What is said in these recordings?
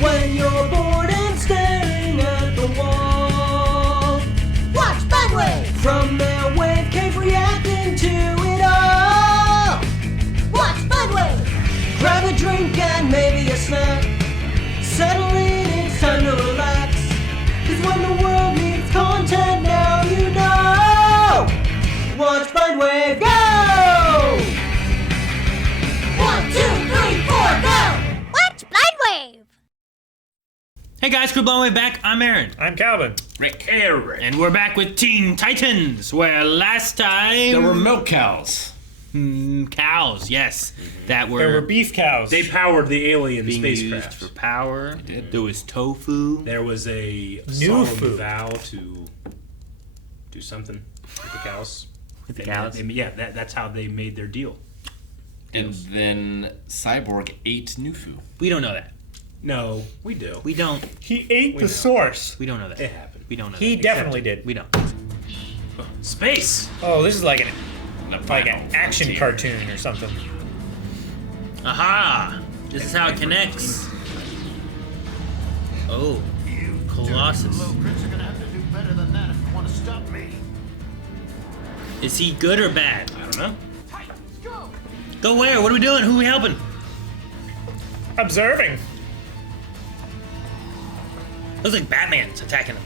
When you're bored and staring at the wall, watch Bandwave! From their wave cave reacting to it all. Watch Bandwave! Grab a drink and maybe a snack. Settle in, it's time to relax. Cause when the world needs content, now you know. Watch Bandwave, go! 1, 2, 3, 4, go! Watch Bandwave! Hey guys, Crew Blowing back. I'm Aaron. I'm Calvin. Rick. And we're back with Teen Titans, where last time... There were milk cows. Cows, yes. That were... There were beef cows. They powered the alien being spacecraft. used for power. They did. There was tofu. There was a New solemn food. vow to do something with the cows. With the They cows? made- yeah, that's how they made their deal. And then Cyborg ate Nufu. We don't know that. No, we do. We don't. He ate We the know. source. We don't know that. It happened. We don't know He that. definitely did. We don't. Space. Oh, this is like an Like action cartoon or something. Aha! This is how it connects. Oh. Colossus. Is he good or bad? I don't know. Go where? What are we doing? Who are we helping? Observing. Looks like Batman's attacking him.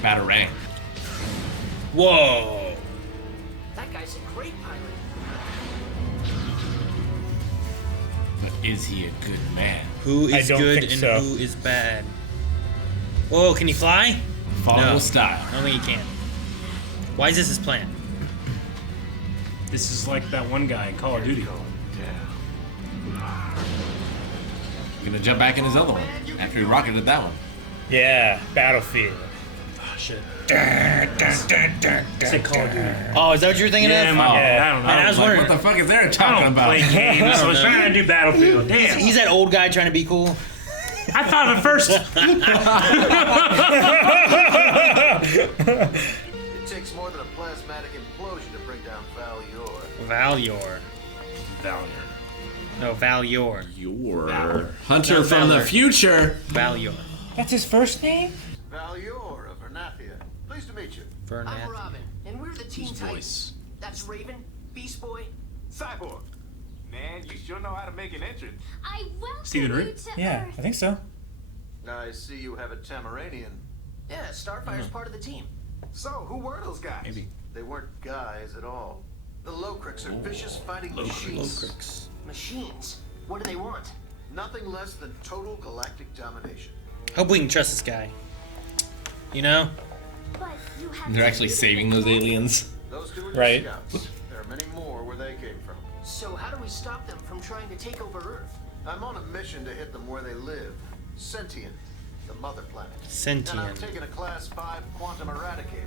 Batarang. Whoa. That guy's a great pilot. But is he a good man? Who I is don't good think and so. who is bad? Whoa, can he fly? Follow No. style. I don't think he can. Why is this his plan? This is like that one guy in Call of Duty. We're gonna jump back in his other one after he rocketed that one. Yeah, Battlefield. Oh, shit. Say Call of Duty. Oh, is that what you're thinking Yeah, of? my, Yeah. I don't know. Man, I was Like, wondering. what the fuck is there I talking don't about? play games, so I was trying to do Battlefield. Damn. He's that old guy trying to be cool. I thought at first. It takes more than a plasmatic implosion to bring down Valior. Valior. No, Valior. Your Hunter from the future. Valior. That's his first name? Valior of Vernathia. Pleased to meet you. I'm Robin, and we're the Teen Titans. voice? That's Raven, Beast Boy. Cyborg. Man, you sure know how to make an entrance. I welcome Steven you Root? to Yeah, Earth. I think so. I see you have a Tamaranian. Yeah, Starfire's part of the team. So, who were those guys? Maybe. They weren't guys at all. The Lowcricks are vicious fighting machines. Machines. What do they want? Nothing less than total galactic domination. Hope we can trust this guy. You know? But you have They're to actually do saving those aliens. Those two are Right. scouts. There are many more where they came from. So how do we stop them from trying to take over Earth? I'm on a mission to hit them where they live. Sentient, the mother planet. And I'm Sentient. taking a Class 5 quantum eradicator.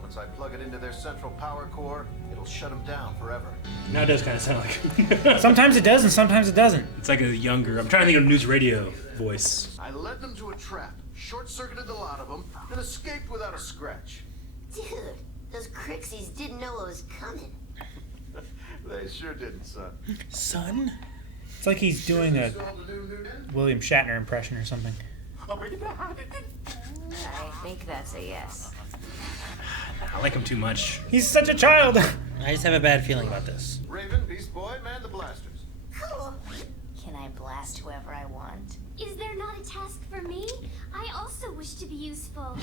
Once I plug it into their central power core, it'll shut them down forever. Now it does kind of sound like. Sometimes it does and sometimes it doesn't. It's like a younger. I'm trying to think of news radio voice. I led them to a trap, short-circuited the lot of them, and escaped without a scratch. Dude, those Crixies didn't know it was coming. They sure didn't, son. Son? It's like he's doing a Still have to do new then? William Shatner impression or something. I think that's a yes. I like him too much. He's such a child. I just have a bad feeling about this. Raven, Beast Boy, man the blasters. Cool. Can I blast whoever I want? Is there not a task for me? I also wish to be useful.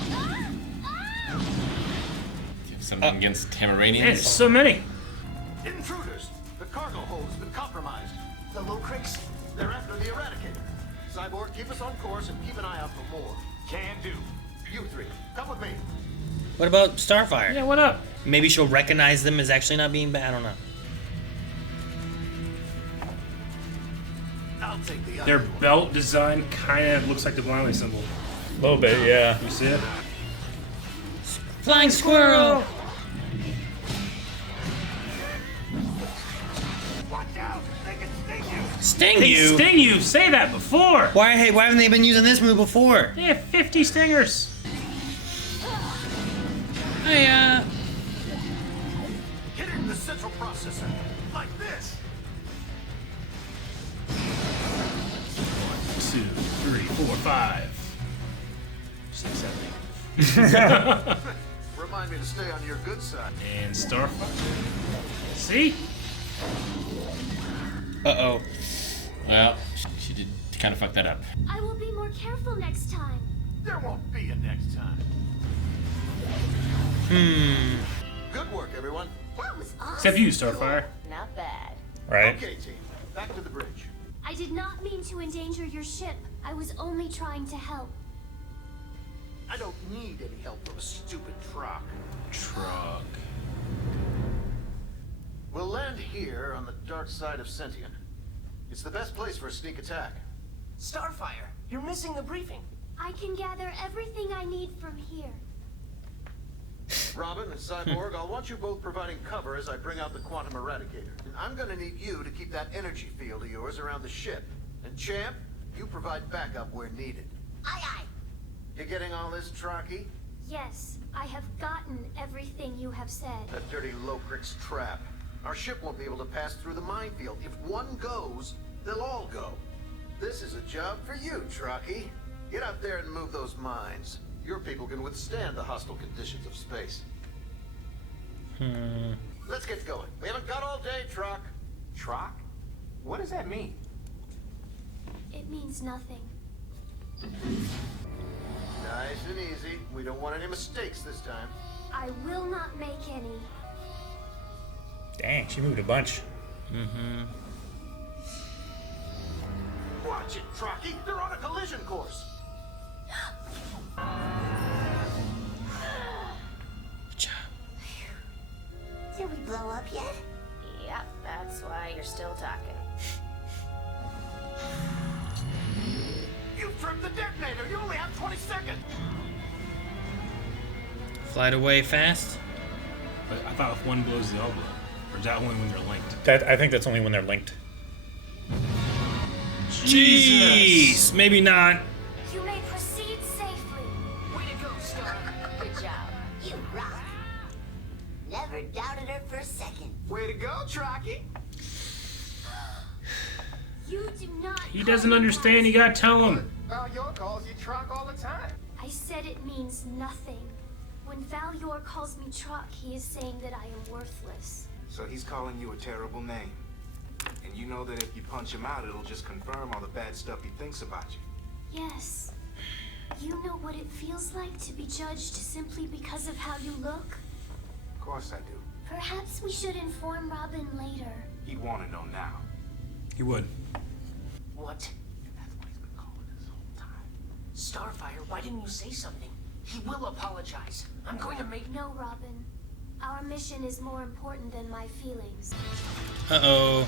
Something against Tamaranians. There's so many. Intruders! The cargo hold has been compromised. The Lowcricks? They're after the Eradicator. Cyborg, keep us on course and keep an eye out for more. Can do. You three, come with me. What about Starfire? Yeah, what up? Maybe she'll recognize them as actually not being bad. I don't know. I'll take the Their other one. belt design kind of looks like the Blindly symbol. A little bit, yeah. You see it? Flying squirrel! Watch out! They can sting you! Sting They you? sting you. Say that before. Why haven't they been using this move before? They have 50 stingers. Hey, Hit it in the central processor. Like this. 2, 3, 4, 5, 6, 7, 8. Remind me to stay on your good side. And Starfire. See? Uh-oh. Well, she did kind of fuck that up. I will be more careful next time. There won't be a next time. Good work, everyone. That was awesome. Except you, Starfire. Not bad. Right? Okay, team. Back to the bridge. I did not mean to endanger your ship. I was only trying to help. I don't need any help from a stupid Troq. Troq. We'll land here on the dark side of Sentient. It's the best place for a sneak attack. Starfire, you're missing the briefing. I can gather everything I need from here. Robin and Cyborg, I'll want you both providing cover as I bring out the quantum eradicator. And I'm gonna need you to keep that energy field of yours around the ship. And Champ, you provide backup where needed. Aye, aye. You getting all this, Troqui? Yes, I have gotten everything you have said. That dirty Locrick's trap. Our ship won't be able to pass through the minefield. If one goes, they'll all go. This is a job for you, Troqui. Get out there and move those mines. Your people can withstand the hostile conditions of space. Let's get going. We haven't got all day, Troq. Troq? What does that mean? It means nothing. Nice and easy. We don't want any mistakes this time. I will not make any. Dang, she moved a bunch. Watch it, Troqui. They're on a collision course. Did we blow up yet? Yep, that's why you're still talking. You tripped the detonator. You only have 20 seconds. Flight away fast? But I thought if one blows, they all blow. Or is that only when they're linked? I think that's only when they're linked. Jeez! Maybe not. You may proceed safely. Way to go, Star. Good job. You rock. Never doubted her for a second. Way to go, Troqui. You do not. He doesn't understand, you gotta tell him. Valyor calls you Troq all the time. I said it means nothing. When Valyor calls me Troq, he is saying that I am worthless. So he's calling you a terrible name. And you know that if you punch him out, it'll just confirm all the bad stuff he thinks about you. Yes. You know what it feels like to be judged simply because of how you look? Of course I do. Perhaps we should inform Robin later. He'd want to know now. He would. What? That's what he's been calling this whole time. Starfire, why didn't you say something? He will apologize. I'm going to make... No, Robin. Our mission is more important than my feelings. Uh-oh.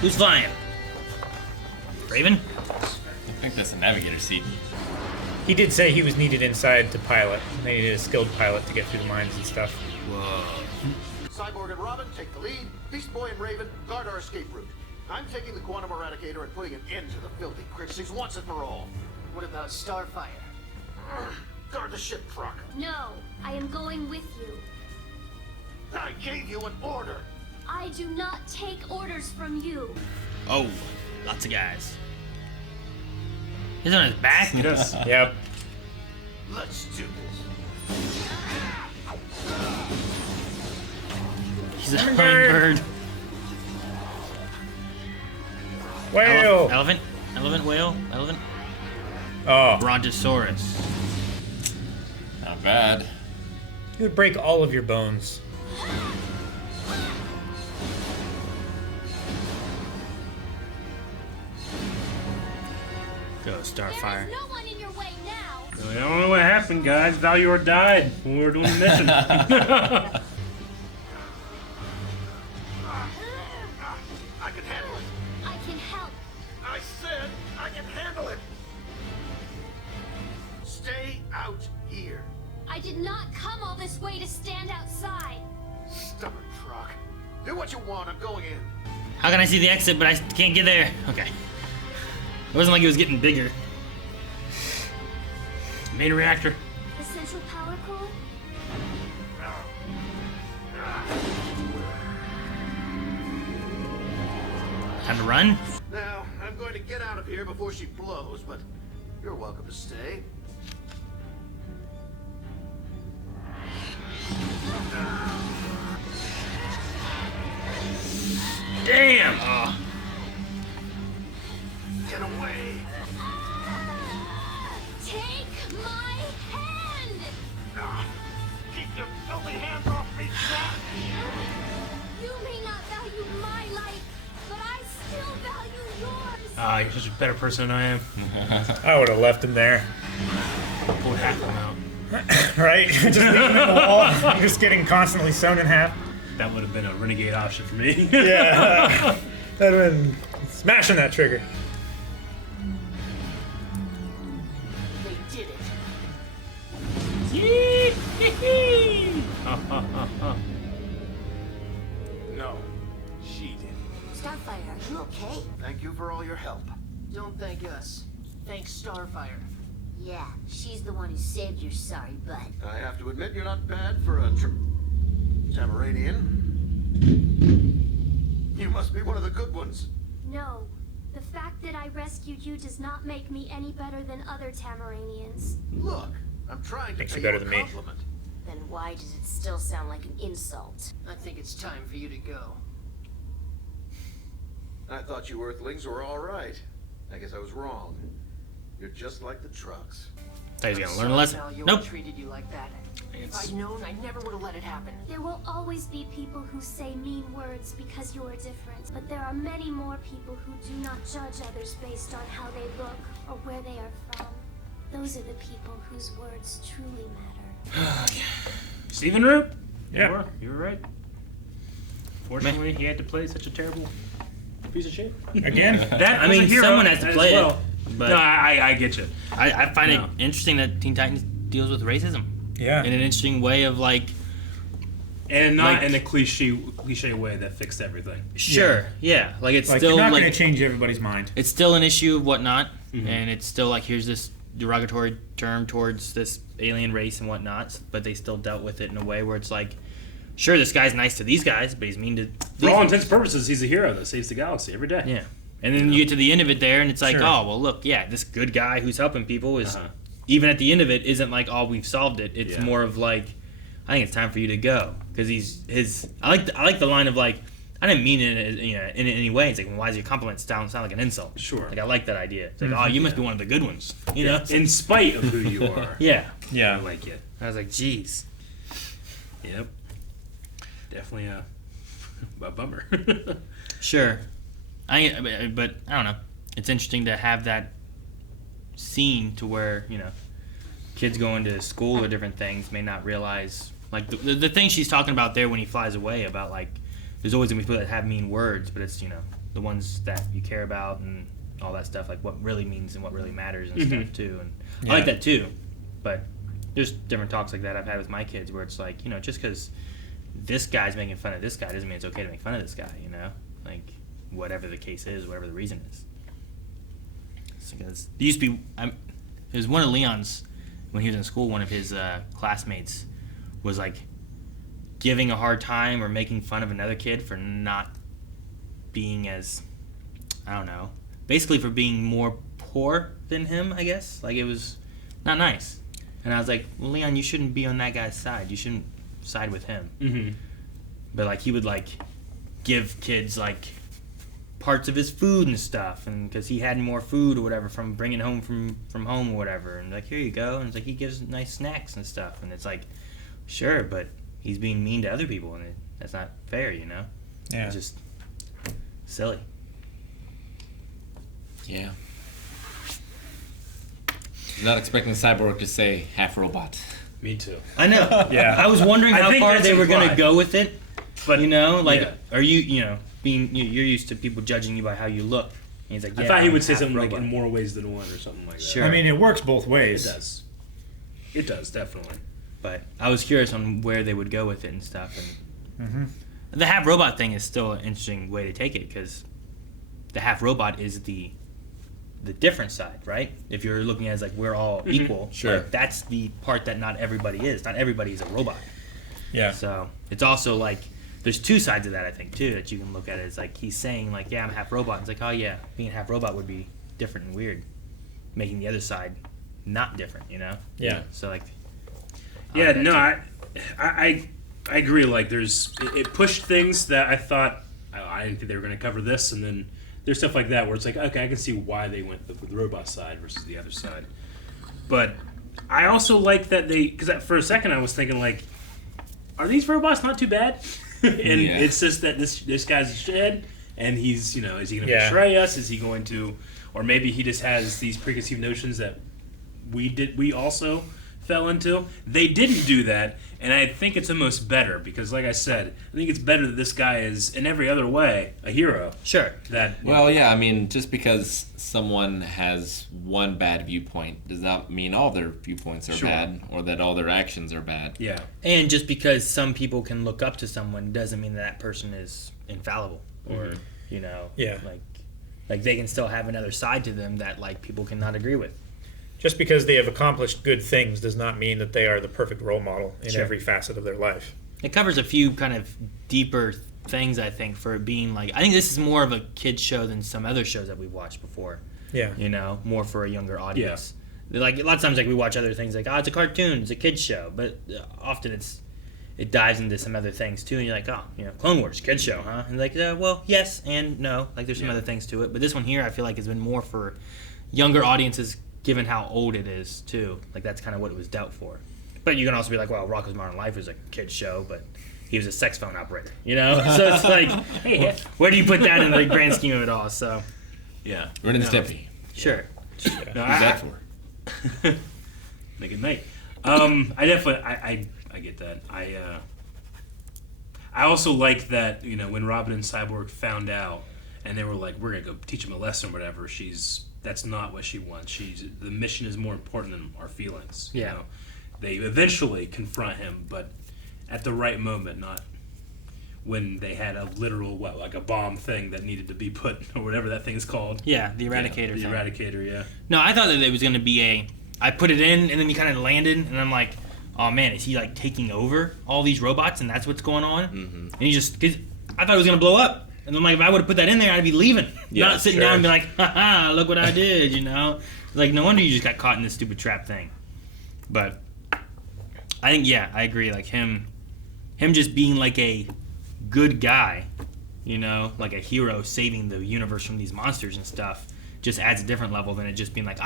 Who's flying? Raven? I think that's the navigator seat. He did say he was needed inside to pilot. They needed a skilled pilot to get through the mines and stuff. Whoa. Cyborg and Robin, take the lead. Beast Boy and Raven, guard our escape route. I'm taking the quantum eradicator and putting an end to the filthy Crixes once and for all. What about Starfire? Guard the ship, Troq. No, I am going with you. I gave you an order. I do not take orders from you. Oh, lots of guys. He's on his back? He does. Yep. Let's do this. He's a hummingbird. Whale! Elephant? Elephant whale? Elephant? Oh, Brontosaurus. Not bad. you would break all of your bones. Go, There Starfire. is no one in your way now. I don't know what happened, guys. Valyor died when we were doing the mission. I can handle it. I can help. I said I can handle it. Stay out here. I did not come all this way to stand outside. Stubborn Troq. Do what you want. I'm going in. How can I see the exit, but I can't get there? Okay. It wasn't like it was getting bigger. Main reactor. The central power core? Time to run? Now, I'm going to get out of here before she blows, but you're welcome to stay. Damn! Get away! Take my hand! Keep your filthy hands off me, Troq! You may not value my life, but I still value yours. You're such a better person than I am. I would have left him there. Pulled half of them out. Right? Just leaving him in the wall. I'm just getting constantly sewn in half. That would have been a renegade option for me. Yeah. That'd have been smashing that trigger. They did it. No, she did. Starfire, are you okay? Thank you for all your help. Don't thank us. Thank Starfire. Yeah, she's the one who saved your sorry butt. I have to admit, you're not bad for a Tamaranian. You must be one of the good ones. No. The fact that I rescued you does not make me any better than other Tamaranians. Look, I'm trying to Makes pay you better you a than me. compliment. Then why does it still sound like an insult? I think it's time for you to go. I thought you Earthlings were all right. I guess I was wrong. You're just like the Troqs. Thought he was I'm gonna learn a lesson. sorry Val Nope. Yor treated you like that. If It's- I'd known, I never would have let it happen. There will always be people who say mean words because you are different, but there are many more people who do not judge others based on how they look or where they are from. Those are the people whose words truly matter. Stephen Root? Yeah. You were right. Fortunately, he had to play such a terrible piece of shit. Again? That I was a mean, hero someone has to as play well. it. But No, I get you. I find No. it interesting that Teen Titans deals with racism Yeah. in an interesting way of like, And not Like- in a cliche way that fixed everything. sure, yeah, like it's Like, still you're not like going to change everybody's mind. it's still an issue of whatnot, Mhm. and it's still like here's this derogatory term towards this alien race and whatnot, but they still dealt with it in a way where it's like, sure, this guy's nice to these guys, but he's mean to For all intents and purposes, he's a hero that saves the galaxy every day. yeah. And then you get to the end of it there, and it's like, Sure. oh well, look, yeah, this good guy who's helping people is Uh-huh. even at the end of it isn't like, oh, we've solved it. It's Yeah. more of like, I think it's time for you to go because I like the line of like, I didn't mean it in any way. It's like, well, why does your compliment sound like an insult? Sure. Like I like that idea. It's like, oh, you must be one of the good ones. You know? In spite of who you are. Yeah. I Yeah. like it. I was like, jeez. Yep. Definitely a bummer. Sure. But I don't know. It's interesting to have that scene to where kids going to school or different things may not realize like the thing she's talking about there when he flies away about like there's always gonna be people that have mean words, but it's the ones that you care about and all that stuff, like what really means and what really matters and stuff too. And I like that too. But there's different talks like that I've had with my kids where it's like just because this guy's making fun of this guy doesn't mean it's okay to make fun of this guy. Like whatever the case is, whatever the reason is. Because there used to be, it was one of Leon's, when he was in school, one of his classmates was like giving a hard time or making fun of another kid for not being as, I don't know, basically for being more poor than him, I guess. Like it was not nice. And I was like, well, Leon, you shouldn't be on that guy's side. You shouldn't side with him. Mm-hmm. But like he would like give kids like parts of his food and stuff, and because he had more food or whatever from bringing home from home or whatever, and like here you go, and it's like he gives nice snacks and stuff, and it's like sure, but he's being mean to other people, and that's not fair, Yeah. It's just silly. Yeah. Not expecting Cyborg to say half robot. Me too. I know. Yeah. I was wondering I how think far that's they were gonna implied. go with it, But like yeah. are you being you're used to people judging you by how you look, and he's like, I yeah, thought he I'm would say half something like robot. in more ways than one or something like that. Sure. I mean, it works both It ways. does. It does, definitely. But I was curious on where they would go with it and stuff. And Mm-hmm. the half robot thing is still an interesting way to take it because the half robot is the different side, right? If you're looking at it as like we're all equal, Sure. like, that's the part that not everybody is. Not everybody is a robot. Yeah. So it's also like there's two sides of that, I think, too, that you can look at it. It's like he's saying, like, yeah, I'm half robot. It's like, oh, yeah, being half robot would be different and weird. Making the other side not different, you know? Yeah. So, like... Yeah, no, I agree. Like, it pushed things that I thought, I didn't think they were going to cover this, and then there's stuff like that where it's like, okay, I can see why they went with the robot side versus the other side. But I also like that because for a second I was thinking, like, are these robots not too bad? And it's just that this guy's a shithead, and he's, you know, is he going to betray us? Is he going to, or maybe he just has these preconceived notions that we also fell into. They didn't do that, and I think it's almost better because, like I said, I think it's better that this guy is in every other way a hero. Sure. Yeah, I mean, just because someone has one bad viewpoint does not mean all their viewpoints are bad or that all their actions are bad. Yeah. And just because some people can look up to someone doesn't mean that person is infallible or, you know, like they can still have another side to them that, like, people cannot agree with. Just because they have accomplished good things does not mean that they are the perfect role model in every facet of their life. It covers a few kind of deeper things, I think, for it being like... I think this is more of a kid's show than some other shows that we've watched before. Yeah. You know, more for a younger audience. Yeah. Like, a lot of times, like, we watch other things like, oh, it's a cartoon, it's a kid's show. But often it dives into some other things, too. And you're like, oh, you know, Clone Wars, kid's show, huh? And like, well, yes and no. Like, there's some other things to it. But this one here, I feel like, has been more for younger audiences, given how old it is, too. Like, that's kind of what it was dealt for. But you can also be like, well, Rocko's Modern Life was a kid's show, but he was a sex phone operator, you know? So it's like, hey, where do you put that in the grand scheme of it all? So, yeah. Ren and Stimpy. Sure. No, Who's that for? Make it night. I definitely, I get that. I also like that, you know, when Robin and Cyborg found out, and they were like, we're going to go teach him a lesson or whatever, that's not what she wants. The mission is more important than our feelings. You know? They eventually confront him, but at the right moment, not when they had a literal, like a bomb thing that needed to be put, or whatever that thing's called. Yeah, the Eradicator thing. The Eradicator, yeah. No, I thought that it was going to be I put it in, and then he kind of landed, and I'm like, oh man, is he like taking over all these robots, and that's what's going on? Mm-hmm. And cause I thought it was going to blow up. And I'm like, if I would have put that in there, I'd be leaving. Not sitting down and be like, ha-ha, look what I did, you know? Like, no wonder you just got caught in this stupid trap thing. But I think, I agree. Like, him just being like a good guy, you know, like a hero saving the universe from these monsters and stuff, just adds a different level than it just being like,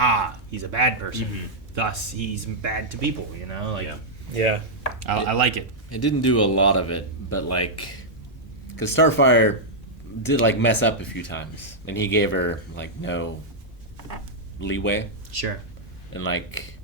he's a bad person. Mm-hmm. Thus, he's bad to people, you know? Like, I like it. It didn't do a lot of it, but, like, because Starfire did, like, mess up a few times, and he gave her, like, no leeway. Sure. And, like,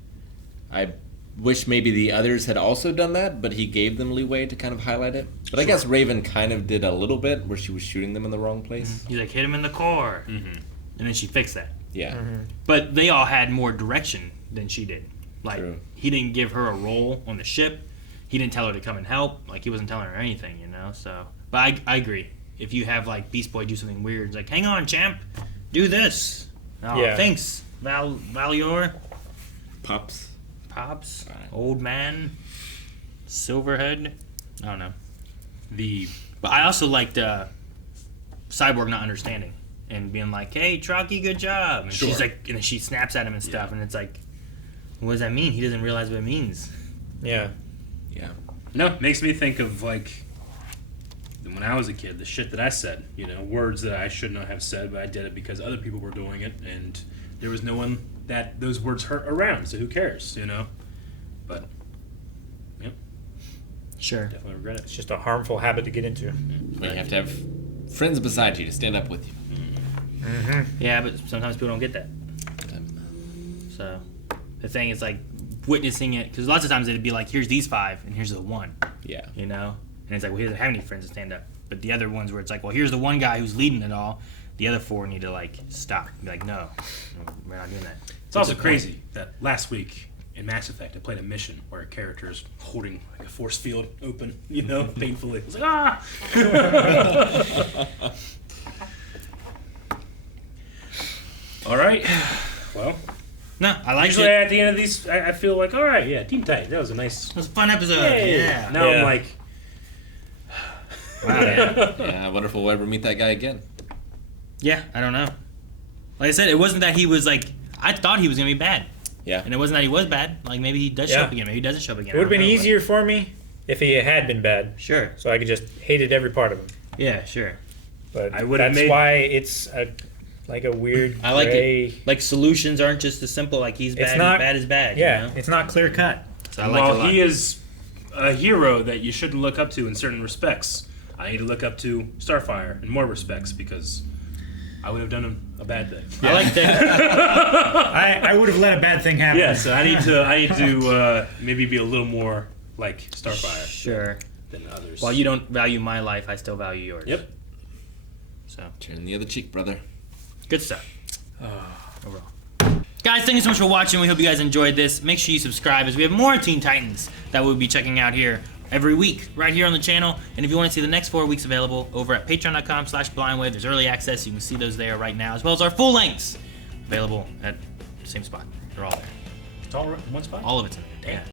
I wish maybe the others had also done that, but he gave them leeway to kind of highlight it. But I guess Raven kind of did a little bit, where she was shooting them in the wrong place. Mm-hmm. He's like, hit him in the core. Mm-hmm. And then she fixed that. Yeah. Mm-hmm. But they all had more direction than she did. Like, True. He didn't give her a role on the ship. He didn't tell her to come and help. Like, he wasn't telling her anything, you know? So, but I agree. If you have, like, Beast Boy do something weird, it's like, hang on, champ, do this. Oh, thanks, Valior. Pops, right. Old man, Silverhead. I don't know. But I also liked Cyborg not understanding and being like, hey, Troqui, good job. And she's like, and then she snaps at him and stuff, and it's like, what does that mean? He doesn't realize what it means. Yeah. No, it makes me think of, like, when I was a kid, the shit that I said, you know, words that I should not have said, but I did it because other people were doing it, and there was no one that those words hurt around, so who cares, you know? But, Sure. Definitely regret it. It's just a harmful habit to get into. But you have to have friends beside you to stand up with you. Mm-hmm. Yeah, but sometimes people don't get that. So, the thing is, like, witnessing it, because lots of times it'd be like, here's these 5, and here's the 1. Yeah. You know? And it's like, well, he doesn't have any friends to stand up. But the other ones where it's like, well, here's the one guy who's leading it all. The other 4 need to, like, stop. Be like, no, we're not doing that. It's also crazy that last week in Mass Effect, I played a mission where a character is holding, like, a force field open, you know, painfully. It's like, All right. Well. No, I like it. Usually at the end of these, I feel like, all right, Team Titan. That was a nice... It was a fun episode. Yay. Yeah. Now I'm like... Wow. Yeah. Yeah, I wonder if we'll ever meet that guy again. Yeah, I don't know. Like I said, it wasn't that he was like. I thought he was gonna be bad. Yeah. And it wasn't that he was bad. Like maybe he does show up again. Maybe he doesn't show up again. It would have been easier for me if he had been bad. Sure. So I could just hated every part of him. Yeah, sure. But I would have that's made- why it's like a weird. I like gray... it. Like solutions aren't just as simple. Like he's bad. It's not- bad is bad. Yeah, You know? it's not clear cut. So I like it a While lot. he is a hero that you shouldn't look up to in certain respects, I need to look up to Starfire in more respects because I would have done him a bad thing. I like that. I would have let a bad thing happen. Yeah, so I need to maybe be a little more like Starfire Sure. than others. While you don't value my life, I still value yours. Yep. So Turn the other cheek, brother. good stuff. Overall. Guys, thank you so much for watching. We hope you guys enjoyed this. Make sure you subscribe as we have more Teen Titans that we'll be checking out here every week right here on the channel. And if you want to see the next 4 weeks available over at patreon.com/blindwave, there's early access. You can see those there right now, as well as our full lengths available at the same spot. They're all there. It's all in one spot? All of it's in there. Damn.